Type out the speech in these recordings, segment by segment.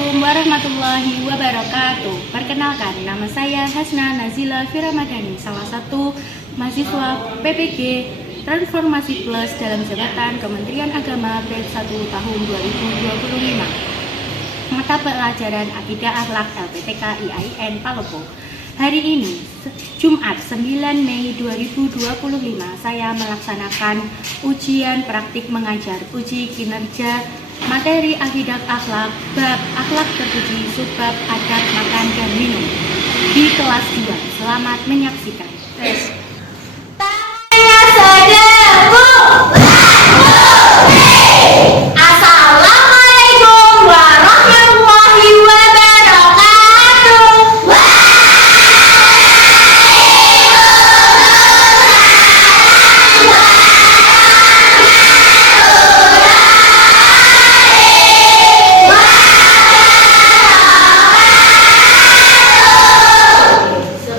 Assalamualaikum warahmatullahi wabarakatuh. Perkenalkan, nama saya Hasna Nazila Firamadani, salah satu mahasiswa PPG Transformasi Plus dalam jabatan Kementerian Agama batch 1 tahun 2025. Mata pelajaran Akidah Akhlak LPTK IAIN Palopo. Hari ini, Jumat 9 Mei 2025, saya melaksanakan ujian praktik mengajar uji kinerja materi Akidah Akhlak bab Akhlak Terpuji subbab Adab Makan dan Minum di kelas 2. Selamat menyaksikan. Tanya saja, Bu. Assalamualaikum warahmatullahi wabarakatuh.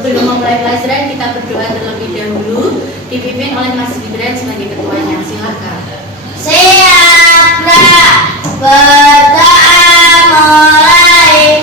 Sebelum memulai pelajaran, kita berdoa terlebih dahulu, dipimpin oleh Mas Gibran sebagai ketuanya. Silakan. Siap, Kak. Berdoa mulai.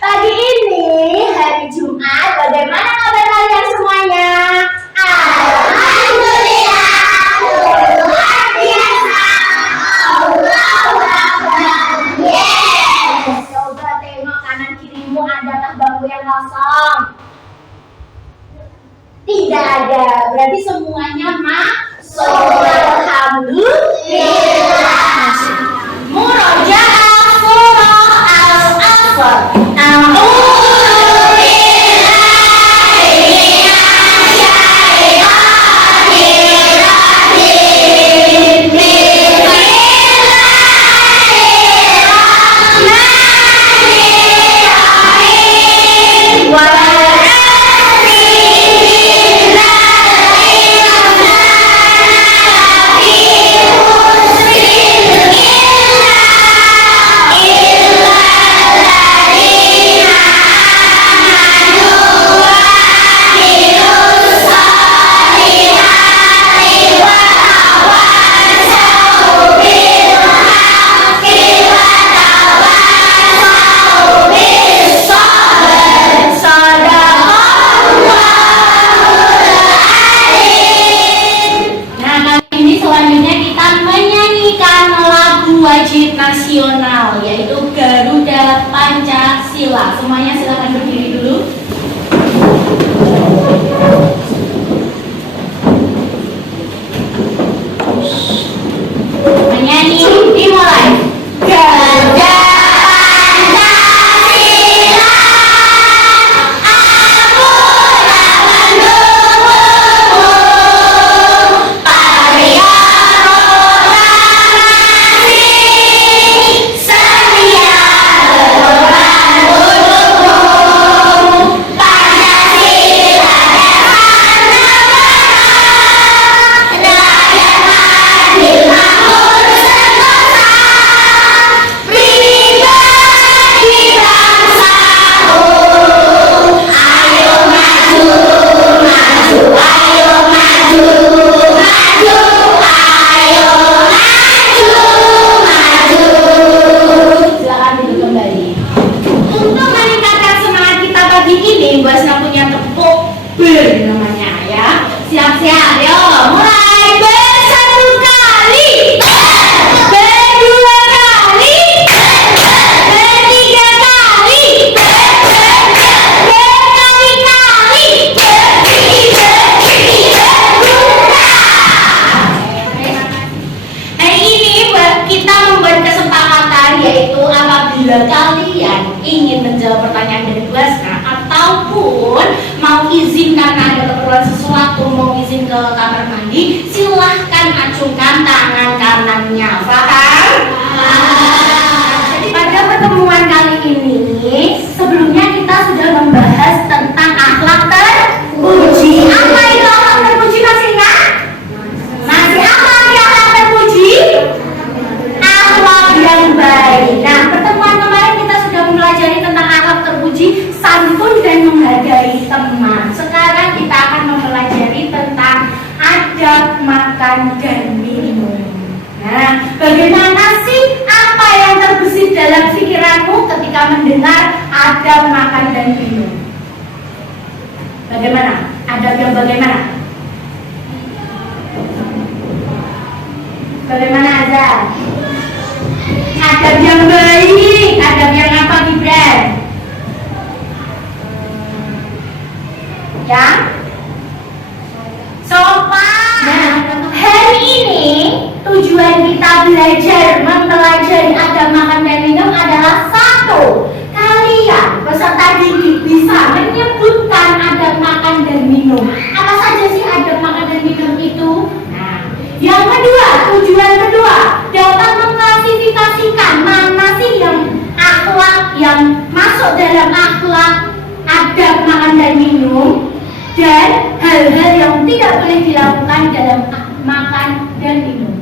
Pagi ini, hari Jumat, bagaimana kabar kalian semuanya? Alhamdulillah, luar biasa. Coba tengok kanan kirimu, adakah bangku yang kosong? Tidak ada, berarti semuanya masuk. Alhamdulillah. Murojaah surah Al-Asr. ini Bu Asna punya tepuk namanya ya. Siap-siap, yo mulai. Bersatu kali, berdua kali, bertiga kali, berkali-kali, hari ini kita membuat kesepakatan, yaitu apabila kalian ingin menjawab pertanyaan dari Bu Asna ataupun mau izin karena ada keperluan sesuatu, mau izin ke kamar mandi, silahkan acungkan tangan kanannya. Paham? Jadi pada pertemuan kali ini, sebelumnya kita sudah membahas tentang akhlak terpuji. Apa itu akhlak terpuji, masih ingat? Masih apa akhlak terpuji? Akhlak yang baik. Nah, pertemuan kemarin kita sudah mempelajari tentang akhlak terpuji, santun dan menghargai teman. Sekarang kita akan mempelajari tentang adab makan dan minum. Nah, bagaimana sih apa yang terbesit dalam pikiranmu ketika mendengar adab makan dan minum? Bagaimana? Adab yang bagaimana? Bagaimana Azhar? Adab yang baik. Adab yang apa, Gibran? Yang sopan. Nah, hari ini tujuan kita belajar mempelajari adab makan dan minum adalah satu, kalian peserta didik bisa menyebutkan adab makan dan minum. Apa saja sih adab makan dan minum itu? Nah, yang kedua, tujuan kedua, dapat mengklasifikasikan mana sih yang akhlak yang masuk dalam akhlak adab makan dan minum, dan hal-hal yang tidak boleh dilakukan dalam makan dan minum.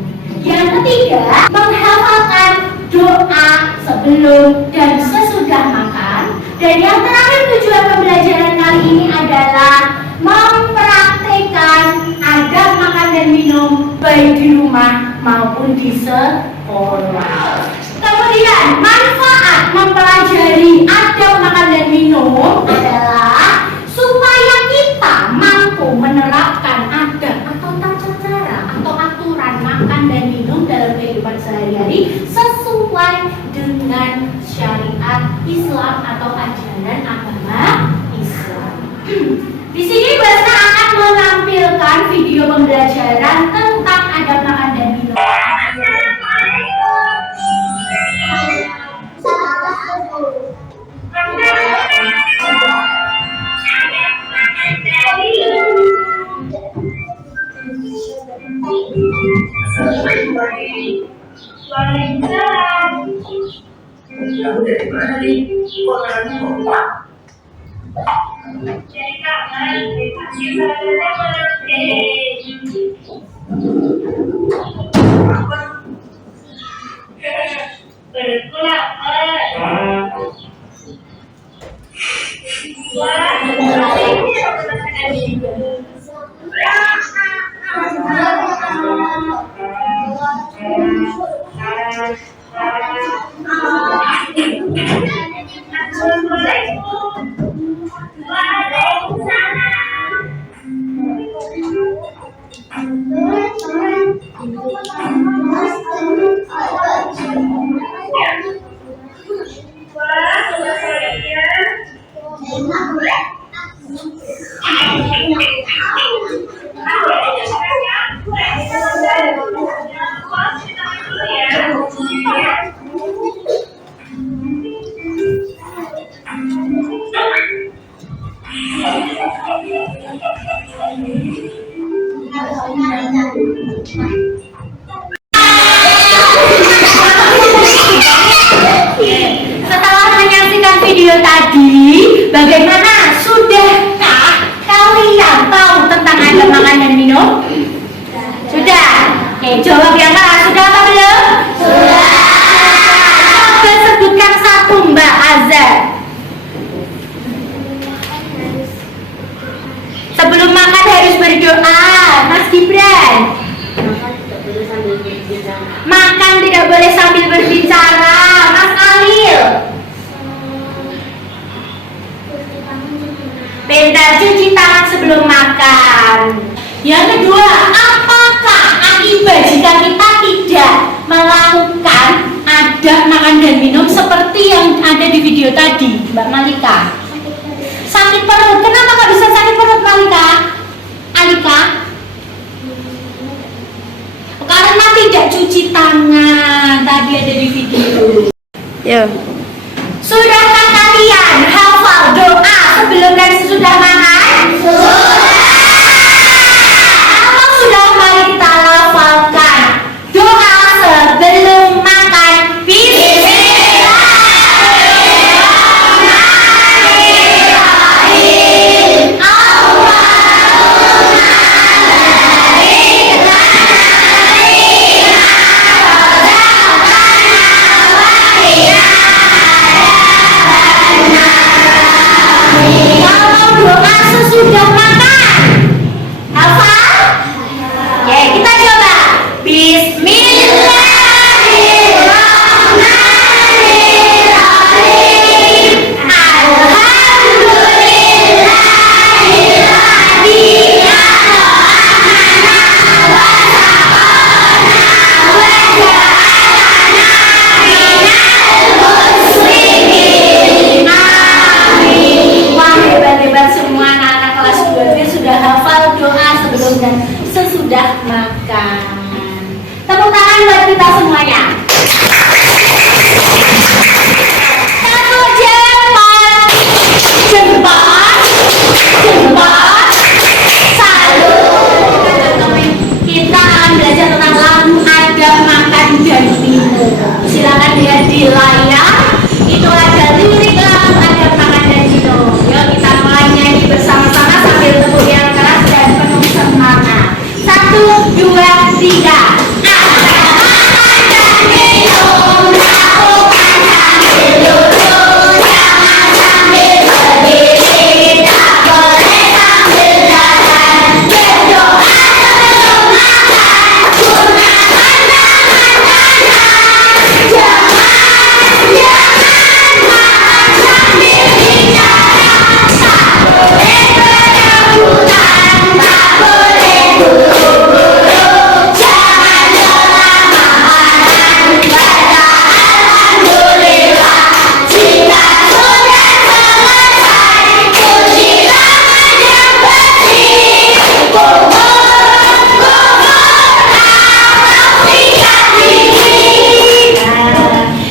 Yang ketiga, menghafalkan doa sebelum dan sesudah makan. Dan yang terakhir, tujuan pembelajaran kali ini adalah mempraktekkan adab makan dan minum baik di rumah maupun di sekolah. Kemudian manfaat mempelajari adab makan dan minum adalah supaya kita mampu menerapkan adab atau tata cara atau aturan makan dan minum dalam kehidupan sehari-hari sesuai dengan syariat Islam atau ajaran agama Islam. Di sini Bu Asna akan menampilkan video pembelajaran tentang adab makan dan minum. Kamu dari mana nih? Kok tanganmu kompak? Dari kamar, dari kamar. Perutku lapar. Wah, ini apa masakan ini? Setelah menyaksikan video tadi, bagaimana? Sudahkah kalian tahu tentang adab makan dan minum? Sudah? Oke, jawab yang keras. Sudah apa belum? Sudah. Coba sebutkan satu, Mbak Azhar. Sebelum makan harus berdoa, Mas Gibran. Makan tidak boleh sambil berbicara, Mas Alil. Pintar cuci tangan sebelum makan. Yang kedua, apakah akibat jika kita tidak melakukan adab makan dan minum seperti yang ada di video tadi, Mbak Malika? Sakit perut. Kenapa nggak bisa sakit perut, Malika? Alika? Karena tidak cuci tangan. Tadi ada di video. Yo. Sudahkah kalian hafal doa sebelum dan sesudah makan? Kalau sudah, mari kita hafalkan doa sebelum makan. Bismillahirrahmanirrahim. Kalau doa sesudah makan, hafal? Ya, kita coba. Bismillahirrahmanirrahim. Wah, hebat-hebat semua anak-anak kelas 2 sudah hafal doa sebelum dan sesudah makan. Tepuk tangan buat kita semuanya. Tepuk jempol. Salut. Kita akan belajar tentang lagu adab makan dan minum. Silakan lihat di layar. Itu ada lirik lagu adab makan dan minum. Yuk kita mulai nyanyi bersama-sama sambil tepuk yang keras dan penuh semangat. 1, 2, 3. Adab makan dan minum. Lakukan sambil duduk, jangan sambil berdiri. Tak boleh sambil jalan. Berdoa sebelum makan. Gunakan tangan kanan. Jangan makan sambil bicara. Tak boleh berebutan, tak boleh buru-buru. Jangan kelamaan, baca alhamdulillah. Jika sudah selesai, cuci tangan yang bersih.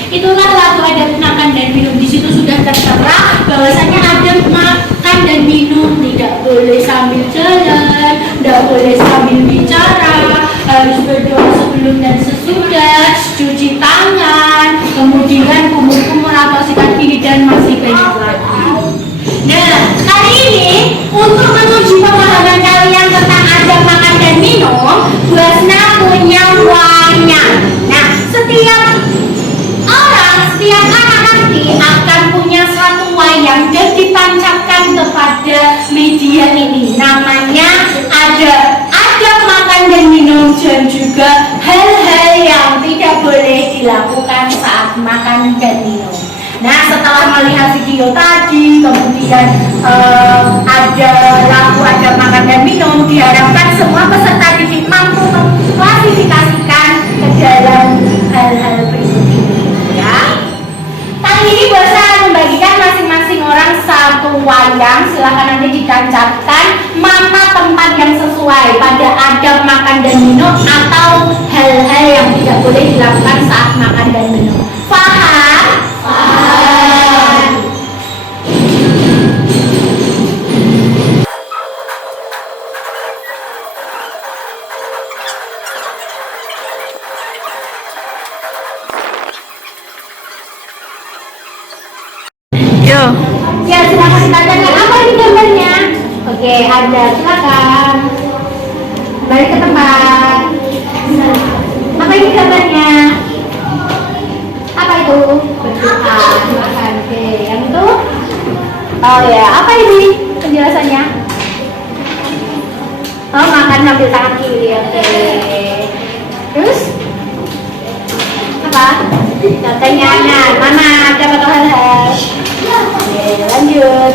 Itulah lagu adab makan dan minum. Di situ sudah tertera bahwasanya adab makan dan minum tidak boleh sambil jalan, tidak boleh sambil bicara, harus berdoa sebelum dan sesudah, cuci tangan, kemudian kumur-kumur atau sikat gigi dan masih banyak lagi. Nah, kali ini untuk menguji pemahaman kalian tentang adab makan dan minum, Bu Hasna punya wayang. Nah, setiap anak nanti akan punya satu wayang dan ditancapkan kepada media ini. Namanya ada adab makan dan minum dan juga hal-hal yang tidak boleh dilakukan saat makan dan minum. Nah, setelah melihat video tadi, kemudian ada lagu adab makan dan minum, diharapkan semua peserta didik mampu mengklasifikasikan ke dalam hal-hal berikut ini. Ya. Kali ini Bu Hasna akan membagikan masing-masing orang satu wayang. Silakan nanti ditancapkan mana tempat yang sesuai pada adab makan dan minum atau hal-hal yang tidak boleh dilakukan saat makan dan minum. Paham? Paham. Yo. Ya, silakan ditanyakan apa ini gambarnya. Oke, ada, silakan. Balik ke tempat. Apa ini gambarnya? Apa itu? Berdoa, makan. Oke, yang itu? Oh ya, apa ini penjelasannya? Oh, makan sambil tangan kiri. Oke. Terus? Apa? Contohnya, nah, mana ada atau hal-hal? Oke, lanjut.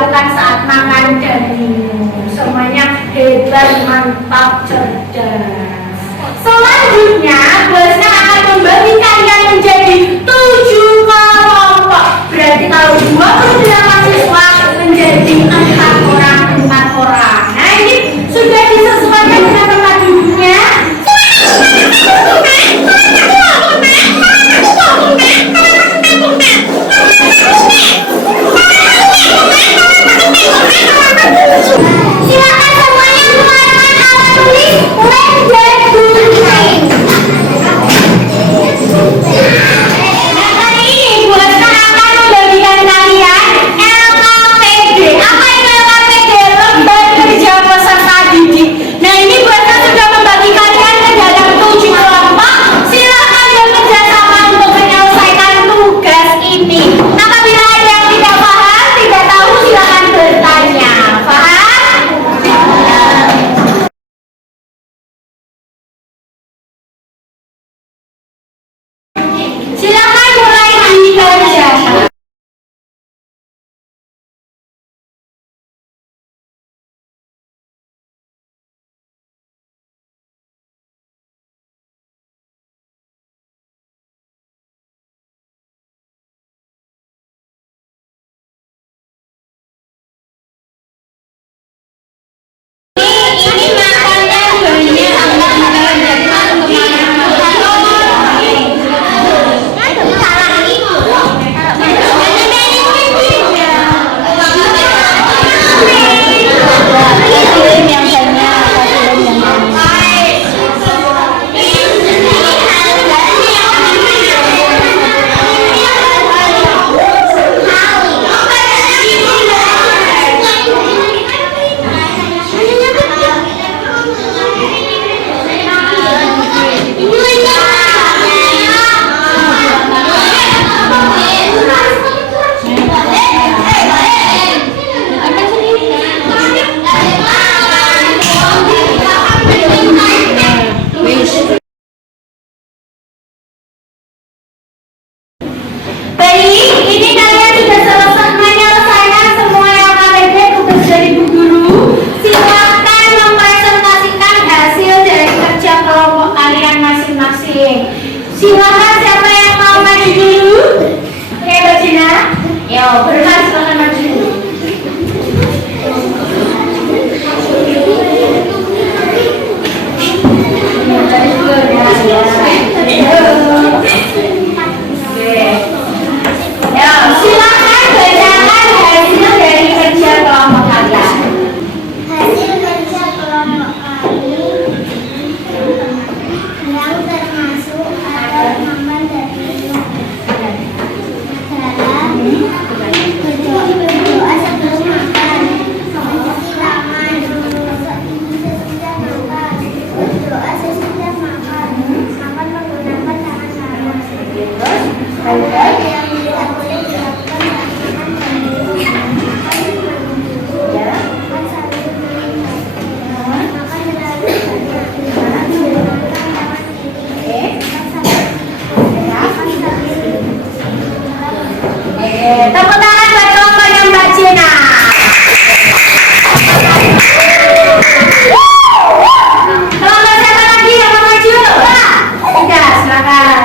dilakukan saat makan dan minum. Semuanya hebat, mantap, cerdas. Selanjutnya, Bosna akan membagi kalian menjadi 7 kelompok. Berarti kalau 28 siswa menjadi 4 orang, 4 orang. Nah, ini sudah disesuaikan dengan tempat duduknya. Silakan semuanya mengeluarkan alat tulis, lem dan gunting. Nah, kali ini Bosna akan membagikan kalian LKPD. Apa itu LKPD? Lembar Kerja Peserta Didik. Nah, ini Bosna sudah membagi kalian ke dalam 7 kelompok. Silakan bekerja sama untuk menyelesaikan tugas ini. Apabila ada yang tidak paham, tidak tahu, silakan bertanya. Paham? Silakan mulai dikerjakan. Ini makanan banyak. Baik, ini kalian sudah selesai menyelesaikan semua LKPD tugas dari Bu Guru. Silakan mempresentasikan hasil dari kerja kelompok kalian masing-masing. Silakan siapa yang mau maju dulu? Oke, Mbak Gina. Yo, berenang silakan maju dulu. Ya, silakan bacakan hasil dari kerja kelompok kalian. Hasil kerja kelompok kami yang termasuk ada nomor dari dalam berdoa sebelum makan, mencuci tangan sesudah makan, berdoa sesudah makan, makan menggunakan tangan kanan. Hal-hal yang tidak boleh dilakukan saat makan sambil makan dulu, makan sambil minum, makan melalui menggunakan tangan kiri, makan sambil minum. Tepuk tangan buat kelompoknya Mbak Gina. Kelompok siapa lagi yang mau maju? Tiga, silakan.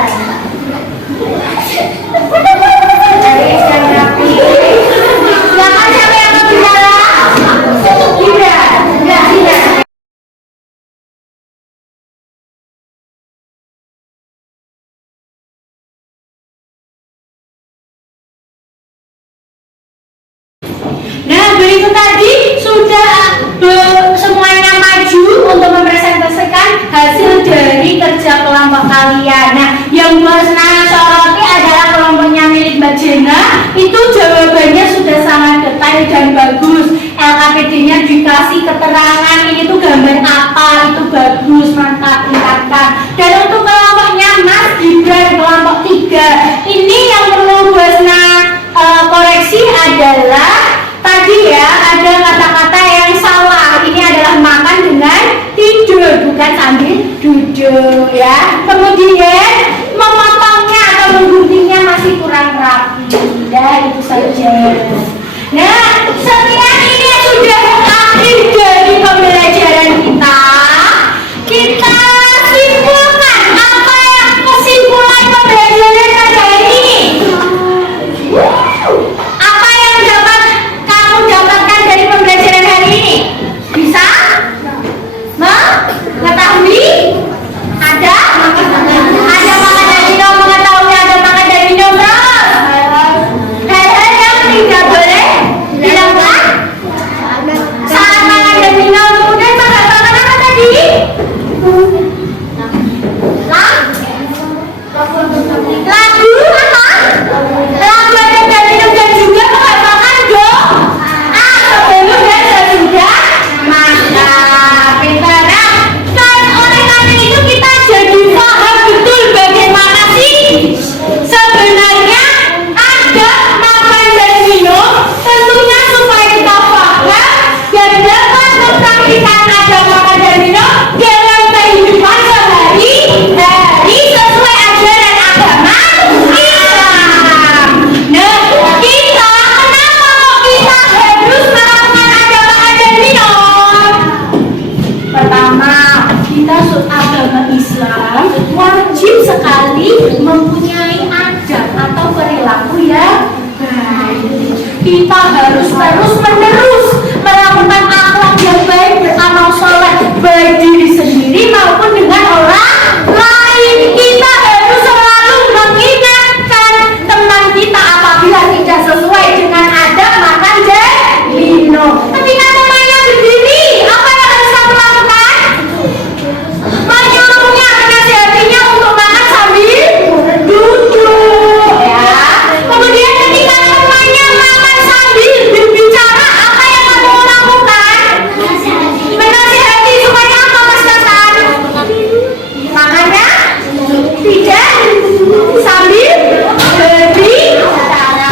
Baik, yang rapi. Silakan siapa yang mau bicara? Tidak, tidak. Nah, berikut tadi sudah semuanya maju untuk mempresentasikan hasil dari kerja kelompok kalian. Nah, yang Bosna soroti adalah kelompoknya milik Mbak Jena. Itu jawabannya sudah sangat detail dan bagus. LKPD-nya dikasih keterangan ini tuh gambar apa, itu bagus, mantap, tingkatkan. Dan untuk kelompoknya Mas Gibran kelompok 3, ini yang perlu Bosna koreksi adalah tadi ya ada kata-kata yang salah. Ini adalah makan dengan tidur, bukan sambil duduk ya. Kemudian memotongnya atau mengguntingnya masih kurang rapi. Ya, itu saja. Nah, Sekian ini sudah akhir dari pembelajaran kita. Kita simpulkan apa yang kesimpulan pembelajaran pada hari ini. Apa yang dapat kamu dapatkan dari pembelajaran hari ini? Bisa mengetahui ada makan dan minum, mengetahui ada makan dan minum, terus hal-hal yang tidak boleh dilakukan saat makan dan minum. Kemudian makan apa tadi? Lagu apa? Lagu ada dan minum dan juga mengatakan doa sebelum dan sesudah makan. Pintar. Dan oleh karena itu kita jadi paham betul bagaimana sih sebenarnya ada makan dan minum. Tentunya supaya kita paham dan dapat mempraktikkan ada makan dan minum dalam kehidupan sehari-hari sesuai ajaran agama Islam. Nah, kita kenapa kok kita harus melakukan ada makan dan minum? Pertama, kita agama Islam wajib sekali mempunyai adab atau perilaku yang baik. Kita harus terus-menerus melakukan akhlak yang baik, beramal soleh baik diri sendiri maupun dengan orang lain. Kita harus selalu mengingatkan teman kita apabila tidak sesuai dengan adab makan dan minum. Ketika temannya berdiri, apa yang harus kamu lakukan? Menyuruhnya, menasihatinya untuk makan sambil duduk, ya. Kemudian ketika temannya makan sambil berbicara, apa yang kamu lakukan? Menasihati supaya apa, Mas Hasan? Makannya tidak sambil berbicara.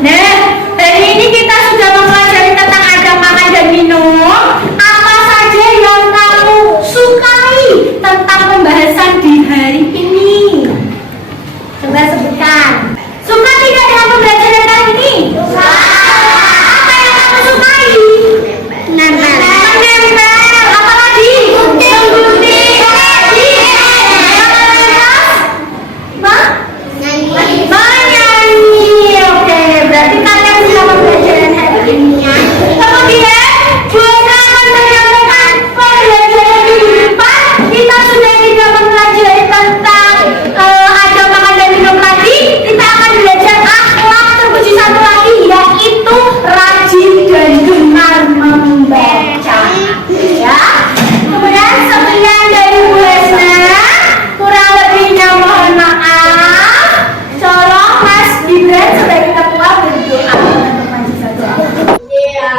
Nah, hari ini kita sudah mempelajari tentang adab makan dan minum. Apa saja yang kamu sukai tentang pembahasan di hari ini? Coba sebutkan. Suka tidak dengan pembelajaran kali ini? Suka. Apa yang kamu sukai? Menempel. Apa lagi? Menggunting. Menyanyi. Oke, berarti kalian sudah pembelajaran hari ini ya. Kemudian buat teman-teman yang dengan pembelajaran minggu depan, kita sudah tidak mempelajari tentang ada makan dan minum lagi. Kita akan belajar akhlak terpuji satu lagi, yaitu rajin dan gemar membaca. Ya. Kemudian sekian dari Bu Lesna. Kurang lebihnya mohon maaf. Tolong Mas Gibran supaya kita keluar berdoa untuk maju satu. Iya.